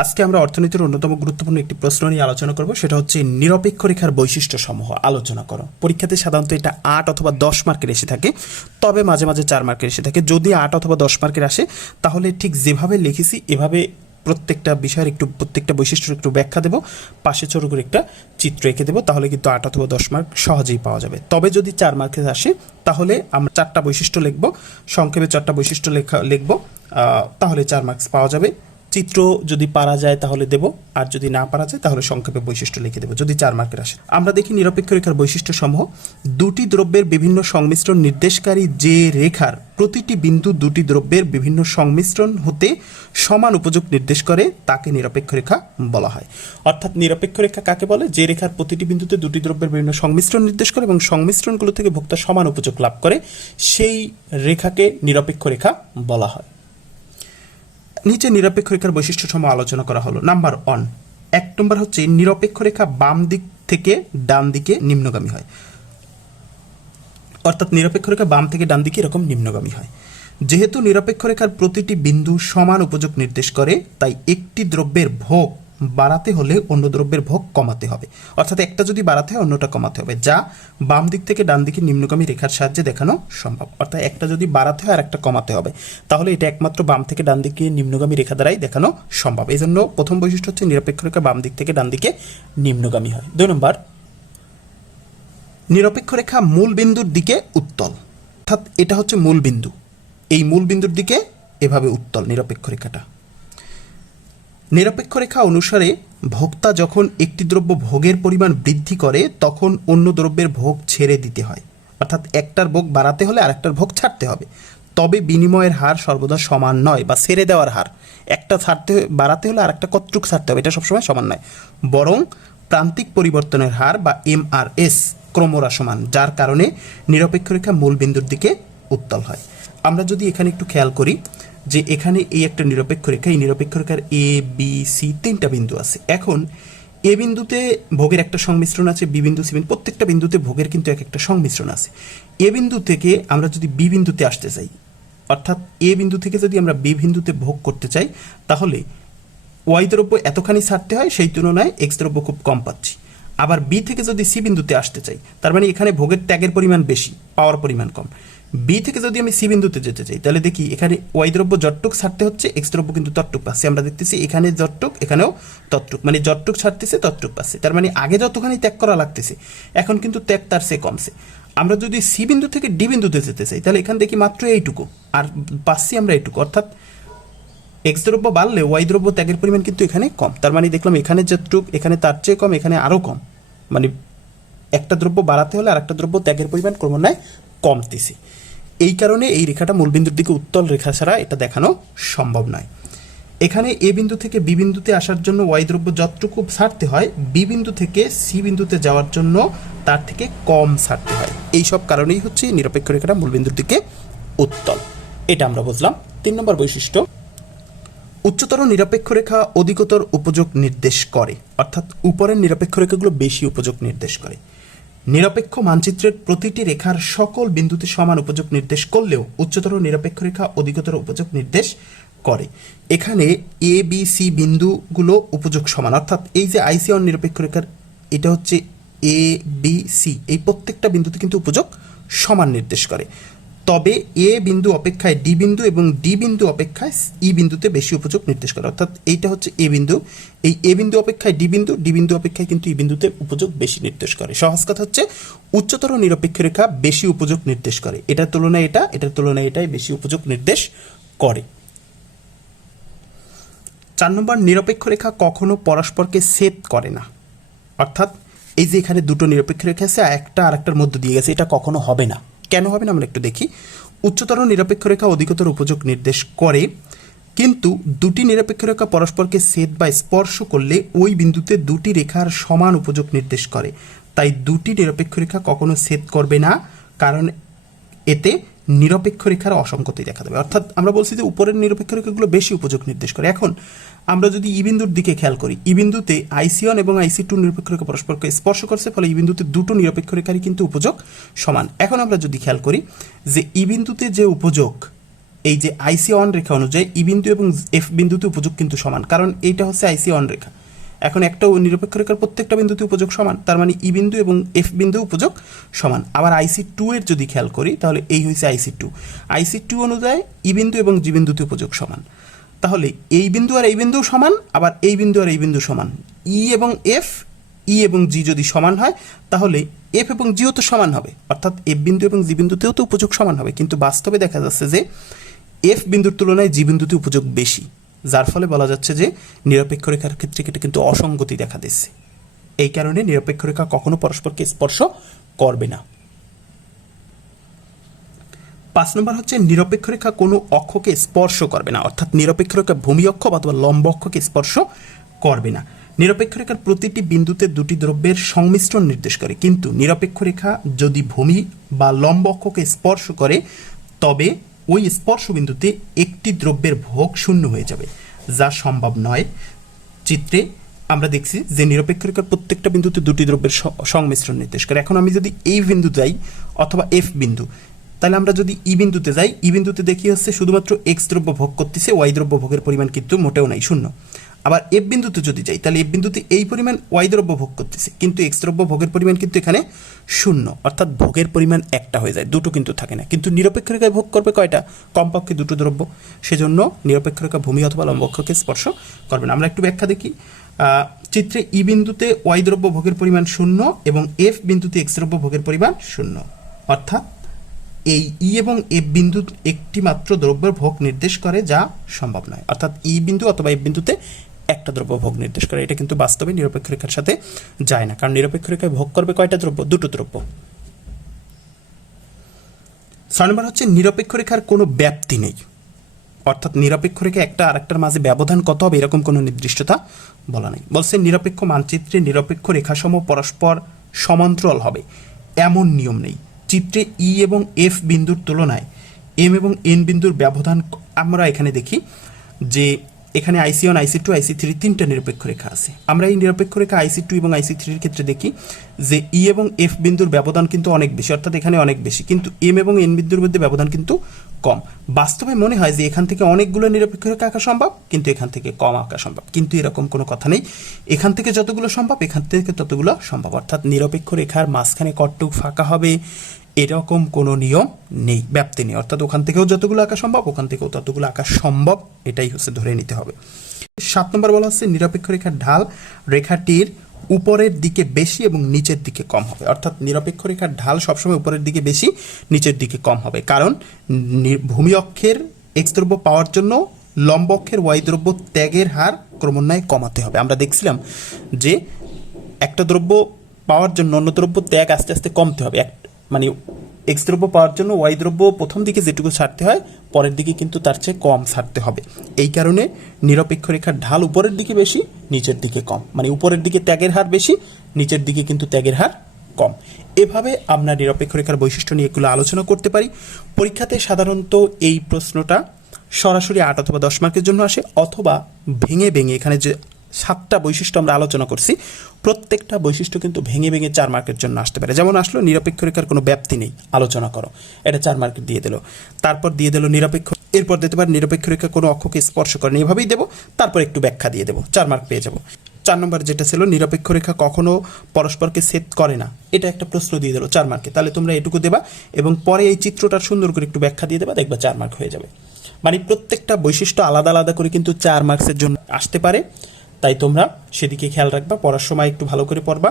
আজকে আমরা অর্থনীতির অন্যতম গুরুত্বপূর্ণ একটি প্রশ্ন নিয়ে আলোচনা করব, সেটা হচ্ছে নিরপেক্ষ রেখার বৈশিষ্ট্য সমূহ আলোচনা করো। পরীক্ষাতে সাধারণত এটা আট অথবা দশ মার্কের এসে থাকে, তবে মাঝে মাঝে চার মার্কের এসে থাকে। যদি আট অথবা দশ মার্কের আসে, তাহলে ঠিক যেভাবে লিখেছি, এভাবে প্রত্যেকটা বিষয়ের একটু, প্রত্যেকটা বৈশিষ্ট্যের একটু ব্যাখ্যা দেবো, পাশে ছোট করে একটা চিত্র এঁকে দেবো, তাহলে কিন্তু আট অথবা দশ মার্ক সহজেই পাওয়া যাবে। তবে যদি চার মার্কে আসে, তাহলে আমরা চারটা বৈশিষ্ট্য লিখব, সংক্ষেপে চারটা বৈশিষ্ট্য লেখা, লিখব তাহলে চার মার্কস পাওয়া যাবে। চিত্র যদি পারা যায় তাহলে দেব, আর যদি না পারা যায় তাহলে সংক্ষেপে বৈশিষ্ট্য লিখে দেবো, যদি চার মার্কের আসে। আমরা দেখি নিরপেক্ষ রেখার বৈশিষ্ট্য সমূহ দুটি দ্রব্যের বিভিন্ন সংমিশ্রণ নির্দেশকারী যে রেখার প্রতিটি বিন্দু দুটি দ্রব্যের বিভিন্ন সংমিশ্রণ হতে সমান উপযোগ নির্দেশ করে, তাকে নিরপেক্ষ রেখা বলা হয়। অর্থাৎ নিরপেক্ষ রেখা কাকে বলে? যে রেখার প্রতিটি বিন্দুতে দুটি দ্রব্যের বিভিন্ন সংমিশ্রণ নির্দেশ করে এবং সংমিশ্রণগুলো থেকে ভোক্তা সমান উপযোগ লাভ করে, সেই রেখাকে নিরপেক্ষ রেখা বলা হয়। নিচে নিরপেক্ষ রেখার বৈশিষ্ট্য সমূহ আলোচনা করা হলো। নাম্বার ওয়ান এক নম্বর হচ্ছে নিরপেক্ষ রেখা বাম দিক থেকে ডান দিকে নিম্নগামী হয়। অর্থাৎ নিরপেক্ষ রেখা বাম থেকে ডান দিকে এরকম নিম্নগামী হয়। যেহেতু নিরপেক্ষ রেখার প্রতিটি বিন্দু সমান উপযোগ নির্দেশ করে, তাই একটি দ্রব্যের ভোগ বাড়াতে হলে অন্য দ্রব্যের ভোগ কমাতে হবে। অর্থাৎ একটা যদি বাড়াতে হয়, অন্যটা কমাতে হবে। যা বাম দিক থেকে ডান দিকে নিম্নগামী রেখার সাহায্যে দেখানো সম্ভব। অর্থাৎ একটা যদি বাড়াতে হয় আর একটা কমাতে হবে। তাহলে এটা একমাত্র বাম থেকে ডান দিকে নিম্নগামী রেখা দ্বারাই দেখানো সম্ভব। এই জন্য প্রথম বৈশিষ্ট্য হচ্ছে নিরপেক্ষ রেখা বাম দিক থেকে ডান দিকে নিম্নগামী হয়। দুই নম্বর নিরপেক্ষ রেখা মূল বিন্দুর দিকে উত্তল। অর্থাৎ এটা হচ্ছে মূল বিন্দু। এই মূল বিন্দুর দিকে এভাবে উত্তল নিরপেক্ষ রেখাটা নিরপেক্ষ রেখা অনুসারে, ভোক্তা যখন একটি দ্রব্য ভোগের পরিমাণ বৃদ্ধি করে, তখন অন্য দ্রব্যের ভোগ ছেড়ে দিতে হয়। অর্থাৎ একটার ভোগ বাড়াতে হলে আরেকটার ভোগ ছাড়তে হবে। তবে বিনিময়ের হার সর্বদা সমান নয় বা ছেড়ে দেওয়ার হার। একটা ছাড়তে বাড়াতে হলে আরেকটা কতটুক ছাড়তে হবে, এটা সবসময় সমান নয়। বরং প্রান্তিক পরিবর্তনের হার বা এমআরএস ক্রমহ্রাসমান যার কারণে নিরপেক্ষ রেখা মূল বিন্দুর দিকে উত্তল হয়। আমরা যদি এখানে একটু খেয়াল করি যে এখানে এই একটা নিরপেক্ষ রেখা, এই নিরপেক্ষ রেখার এ বি সি তিনটা বিন্দু আছে। এখন এ বিন্দুতে ভোগের একটা সংমিশ্রণ আছে, বি বিন্দু, সি বিন্দু, প্রত্যেকটা বিন্দুতে ভোগের কিন্তু এক একটা সংমিশ্রণ আছে। এ বিন্দু থেকে আমরা যদি বি বিন্দুতে আসতে চাই, অর্থাৎ এ বিন্দু থেকে যদি আমরা বি বিন্দুতে ভোগ করতে চাই, তাহলে ওয়াই দ্রব্য এতখানি ছাড়তে হয়, সেই তুলনায় এক্স দ্রব্য খুব কম পাচ্ছি। আবার বি থেকে যদি সি বিন্দুতে আসতে চাই, তার মানে এখানে ভোগের ত্যাগের পরিমাণ বেশি, পাওয়ার পরিমাণ কম। বি থেকে যদি আমি সি বিন্দুতে যেতে চাই, তাহলে দেখি এখানে ওয়াই দ্রব্য জটটুক ছাড়তে হচ্ছে এক্স দ্রব্য কিন্তু তটটুক পাচ্ছে। আমরা দেখতেছি এখানে জটটুক এখানেও তটটুক মানে জটটুক ছাড়তেছে তটটুক পাচ্ছে। তার মানে আগে যতখানি ত্যাগ করা লাগতেছে, এখন কিন্তু ত্যাগ তার সে কমছে। আমরা যদি সি বিন্দু থেকে ডি বিন্দুতে যেতে চাই, তাহলে এখানে দেখি মাত্র এইটুকু, আর পাচ্ছি আমরা এইটুকু। অর্থাৎ এক্স দ্রব্য বাড়লে ওয়াই দ্রব্য ত্যাগের পরিমাণ কিন্তু এখানে কম। তার মানে দেখলাম এখানে যতটুক, এখানে তার চেয়ে কম, এখানে আরও কম। মানে একটা দ্রব্য বাড়াতে হলে আর একটা দ্রব্য ত্যাগের পরিমাণ ক্রমান্বয়ে কমতেছে। এই কারণে এই রেখাটা মূলবিন্দুর দিকে উত্তল রেখা ছাড়া এটা দেখানো সম্ভব নয়। এখানে এ বিন্দু থেকে বি বিন্দুতে আসার জন্য ওয়াই দ্রব্য যতটুকু ছাড়তে হয়, বি বিন্দু থেকে সি বিন্দুতে যাওয়ার জন্য তার থেকে কম ছাড়তে হয়। এই সব কারণেই হচ্ছে নিরপেক্ষ রেখাটা মূলবিন্দুর দিকে উত্তল। এটা আমরা বুঝলাম। তিন নম্বর বৈশিষ্ট্য। উচ্চতর নিরপেক্ষ রেখা অধিকতর উপযোগ নির্দেশ করে, অর্থাৎ উপরের নিরপেক্ষ রেখাগুলো বেশি উপযোগ নির্দেশ করে। নিরপেক্ষ মানচিত্রের প্রতিটি রেখার সকল বিন্দুতে সমান উপযোগ নির্দেশ করলেও উচ্চতর নিরপেক্ষ রেখা অধিকতর উপযোগ নির্দেশ করে। এখানে এ বি সি বিন্দুগুলো উপযোগ সমান, অর্থাৎ এই যে আইসিঅন নিরপেক্ষ রেখার এটা হচ্ছে এ বি সি এই প্রত্যেকটা বিন্দুতে কিন্তু উপযোগ সমান নির্দেশ করে। তবে এ বিন্দু অপেক্ষায় ডি বিন্দু এবং ডি বিন্দু অপেক্ষায় ই বিন্দুতে বেশি উপযোগ নির্দেশ করে। অর্থাৎ এইটা হচ্ছে এ বিন্দু। এই এ বিন্দু অপেক্ষায় ডি বিন্দু ডি বিন্দু অপেক্ষায় কিন্তু ই বিন্দুতে উপযোগ বেশি নির্দেশ করে। সহজ কথা হচ্ছে উচ্চতর নিরপেক্ষ রেখা বেশি উপযোগ নির্দেশ করে। এটার তুলনায় এটা, এটার তুলনায় এটাই বেশি উপযোগ নির্দেশ করে। চার নম্বর, নিরপেক্ষ রেখা কখনো পরস্পরকে ছেদ করে না। অর্থাৎ এই যে এখানে দুটো নিরপেক্ষ রেখা আছে, একটা আর একটার মধ্যে দিয়ে গেছে, এটা কখনো হবে না। কেন হবে না আমরা একটু দেখি। উচ্চতর নিরপেক্ষ রেখা অধিকতর উপযোগ নির্দেশ করে, কিন্তু দুটি নিরপেক্ষ রেখা পরস্পরকে সেদ বা স্পর্শ করলে ওই বিন্দুতে দুটি রেখার সমান উপযোগ নির্দেশ করে। তাই দুটি নিরপেক্ষ রেখা কখনো সেদ করবে না, কারণ এতে নিরপেক্ষ রেখার অসঙ্গতি দেখা দেবে। অর্থাৎ আমরা বলছি যে উপরের নিরপেক্ষ রেখাগুলো বেশি উপযোগ নির্দেশ করে। এখন আমরা যদি ই বিন্দুর দিকে খেয়াল করি, ই বিন্দুতে আইসি ওয়ান এবং আইসি টু নিরপেক্ষ রেখা পরস্পরকে স্পর্শ করছে, ফলে ই বিন্দুতে দুটো নিরপেক্ষ রেখারই কিন্তু উপযোগ সমান। এখন আমরা যদি খেয়াল করি যে ই বিন্দুতে যে উপযোগ, এই যে আইসি ওয়ান রেখা অনুযায়ী ই বিন্দু এবং এফ বিন্দুতে উপযোগ কিন্তু সমান, কারণ এইটা হচ্ছে আইসি অন রেখা। এখন একটা নিরপেক্ষ রেখার প্রত্যেকটা বিন্দুতে উপযোগ সমান। তার মানে ই বিন্দু এবং এফ বিন্দু উপযোগ সমান। আবার আইসি টু এর যদি খেয়াল করি, তাহলে এই হয়েছে আইসি টু। আইসি টু অনুযায়ী ই বিন্দু এবং জি বিন্দুতে উপযোগ সমান। তাহলে এই বিন্দু আর এই বিন্দু সমান, আবার এই বিন্দু আর এই বিন্দু সমান। ই এবং এফ, ই এবং জি যদি সমান হয়, তাহলে এফ এবং জিও তো সমান হবে। অর্থাৎ এফ বিন্দু এবং জি বিন্দুতেও তো উপযোগ সমান হবে। কিন্তু বাস্তবে দেখা যাচ্ছে যে এফ বিন্দুর তুলনায় জি বিন্দুতে উপযোগ বেশি। যার ফলে বলা যাচ্ছে যে নিরপেক্ষ রেখার ক্ষেত্রে কিন্তু অসঙ্গতি দেখা দিচ্ছে। এই কারণে নিরপেক্ষ রেখা কখনো পরস্পরকে স্পর্শ করবে না। পাঁচ নম্বর হচ্ছে নিরপেক্ষ রেখা কোনো অক্ষকে স্পর্শ করবে না, অর্থাৎ নিরপেক্ষ রেখা ভূমি অক্ষ অথবা লম্ব অক্ষকে স্পর্শ করবে না। নিরপেক্ষ রেখার প্রতিটি বিন্দুতে দুটি দ্রব্যের সংমিশ্রণ নির্দেশ করে, কিন্তু নিরপেক্ষ রেখা যদি ভূমি বা লম্ব অক্ষকে স্পর্শ করে, তবে ওই স্পর্শবিন্দুতে একটি দ্রব্যের ভোগ শূন্য হয়ে যাবে, যা সম্ভব নয়। চিত্রে আমরা দেখছি যে নিরপেক্ষ রেখার প্রত্যেকটা বিন্দুতে দুটি দ্রব্যের সংমিশ্রণ নির্দেশ করে। এখন আমি যদি এই বিন্দু যাই অথবা এফ বিন্দু, তাহলে আমরা যদি ই বিন্দুতে যাই ই বিন্দুতে দেখি হচ্ছে শুধুমাত্র এক্স দ্রব্য ভোগ করতেছে ওয়াই দ্রব্য ভোগের পরিমাণ কিন্তু মোটেও নাই, শূন্য। আবার এফ বিন্দুতে যদি যাই, তাহলে এফ বিন্দুতে এই পরিমাণ ওয়াই দ্রব্য ভোগ করতেছে। কিন্তু এক্স দ্রব্য ভোগের পরিমাণ কিন্তু এখানে শূন্য। অর্থাৎ ভোগের পরিমাণ একটা হয়ে যায়, দুটো কিন্তু থাকে না। কিন্তু নিরপেক্ষ রেখায় ভোগ করবে কয়টা? কমপক্ষে দুটো দ্রব্য। সেজন্য নিরপেক্ষ রেখা ভূমি অথবা লম্বক্ষকে স্পর্শ করবে না। আমরা একটু ব্যাখ্যা দেখি। চিত্রে ই বিন্দুতে ওয়াই দ্রব্য ভোগের পরিমাণ শূন্য এবং এফ বিন্দুতে এক্স দ্রব্য ভোগের পরিমাণ শূন্য। অর্থাৎ এই ই এবং এফ বিন্দু একটি মাত্র দ্রব্যের ভোগ নির্দেশ করে, যা সম্ভব নয়। অর্থাৎ ই বিন্দু অথবা এফ বিন্দুতে একটা দ্রব্য ভোগ নির্দেশ করে। এটা কিন্তু বাস্তবে নিরপেক্ষ রেখার সাথে যায় না, কারণ নিরপেক্ষ রেখায় ভোগ করবে কয়টা দ্রব্য? দুটো দ্রব্য। ছয় নম্বর হচ্ছে নিরপেক্ষ রেখার কোনো ব্যাপ্তি নেই। অর্থাৎ নিরপেক্ষ রেখা একটা আরেকটার মাঝে ব্যবধান কত হবে এরকম কোনো নির্দিষ্টতা বলা নেই। বলছে নিরপেক্ষ মানচিত্রে নিরপেক্ষ রেখাসমূহ পরস্পর সমান্তরাল হবে। এমন নিয়ম নেই। চিত্রে ই এবং এফ বিন্দুর তুলনায় এম এবং এন বিন্দুর ব্যবধান আমরা এখানে দেখি যে এখানে IC one IC two IC three তিনটা নিরপেক্ষ রেখা আছে। আমরা এই নিরপেক্ষ রেখা আইসি টু এবং আইসি থ্রির ক্ষেত্রে দেখি যে ই এবং এফ বিন্দুর ব্যবধান কিন্তু অনেক বেশি, অর্থাৎ এখানে অনেক বেশি, কিন্তু এম এবং এন বিন্দুর মধ্যে ব্যবধান কিন্তু কম। বাস্তবে মনে হয় যে এখান থেকে অনেকগুলো নিরপেক্ষ রেখা আঁকা সম্ভব, কিন্তু এখান থেকে কম আঁকা সম্ভব। কিন্তু এরকম কোনো কথা নেই। এখান থেকে যতগুলো সম্ভব, এখান থেকে ততগুলো সম্ভব। অর্থাৎ নিরপেক্ষ রেখার মাঝখানে কটটুক ফাঁকা হবে এরকম কোনো নিয়ম নেই, ব্যাপ্তি নেই। অর্থাৎ ওখান থেকেও যতগুলো আঁকা সম্ভব, ওখান থেকেও ততগুলো আঁকা সম্ভব, এটাই হচ্ছে ধরে নিতে হবে। সাত নম্বর বলা হচ্ছে নিরপেক্ষ রেখার ঢাল রেখাটির উপরের দিকে বেশি এবং নিচের দিকে কম হবে। অর্থাৎ নিরপেক্ষ রেখার ঢাল সবসময় উপরের দিকে বেশি, নিচের দিকে কম হবে। কারণ ভূমি অক্ষের এক্স দ্রব্য পাওয়ার জন্য লম্ব অক্ষের ওয়াই দ্রব্য ত্যাগের হার ক্রমান্বয়ে কমাতে হবে। আমরা দেখছিলাম যে একটা দ্রব্য পাওয়ার জন্য অন্য দ্রব্য ত্যাগ আস্তে আস্তে কমতে হবে। এক মানে এক্স দ্রব্য পাওয়ার জন্য ওয়াই দ্রব্য প্রথম দিকে যেটুকু ছাড়তে হয়, পরের দিকে কিন্তু তার চেয়ে কম ছাড়তে হবে। এই কারণে নিরপেক্ষ রেখার ঢাল উপরের দিকে বেশি, নিচের দিকে কম। মানে উপরের দিকে ত্যাগের হার বেশি, নিচের দিকে কিন্তু ত্যাগের হার কম। এভাবে আমরা নিরপেক্ষ রেখার বৈশিষ্ট্য নিয়ে এগুলো আলোচনা করতে পারি। পরীক্ষাতে সাধারণত এই প্রশ্নটা সরাসরি আট অথবা দশ মার্কের জন্য আসে, অথবা ভেঙে ভেঙে এখানে যে সাতটা বৈশিষ্ট্য আমরা আলোচনা করছি। প্রত্যেকটা বৈশিষ্ট্য কিন্তু ভেঙে ভেঙে চার মার্কের জন্য আসতে পারে। যেমন আসলো, নিরপেক্ষ রেখার কোনো ব্যাপ্তি নেই। আলোচনা করো। এটা চার মার্কের দিয়ে দিল। তারপর দিয়ে দিল নিরপেক্ষ। এরপর দিতে পারে নিরপেক্ষ রেখা কোনো অক্ষকে স্পর্শ করেনি এভাবেই দেবো। তারপর একটু ব্যাখ্যা দিয়ে দেবো। চার মার্ক পেয়ে যাব। চার নম্বর যেটা ছিল, নিরপেক্ষ রেখা কখনো পরস্পরকে ছেদ করে না। এটা একটা প্রশ্ন দিয়ে দিল চার মার্কে তাহলে তোমরা এটুকু দেবা এবং পরে এই চিত্রটার সুন্দর করে একটু ব্যাখ্যা দিয়ে দেবা, দেখবা চার মার্ক হয়ে যাবে। মানে প্রত্যেকটা বৈশিষ্ট্য আলাদা আলাদা করে কিন্তু চার মার্কসের জন্য আসতে পারে। তাই তোমরা সেদিকে খেয়াল রাখবা পড়ার সময় একটু ভালো করে পড়বা।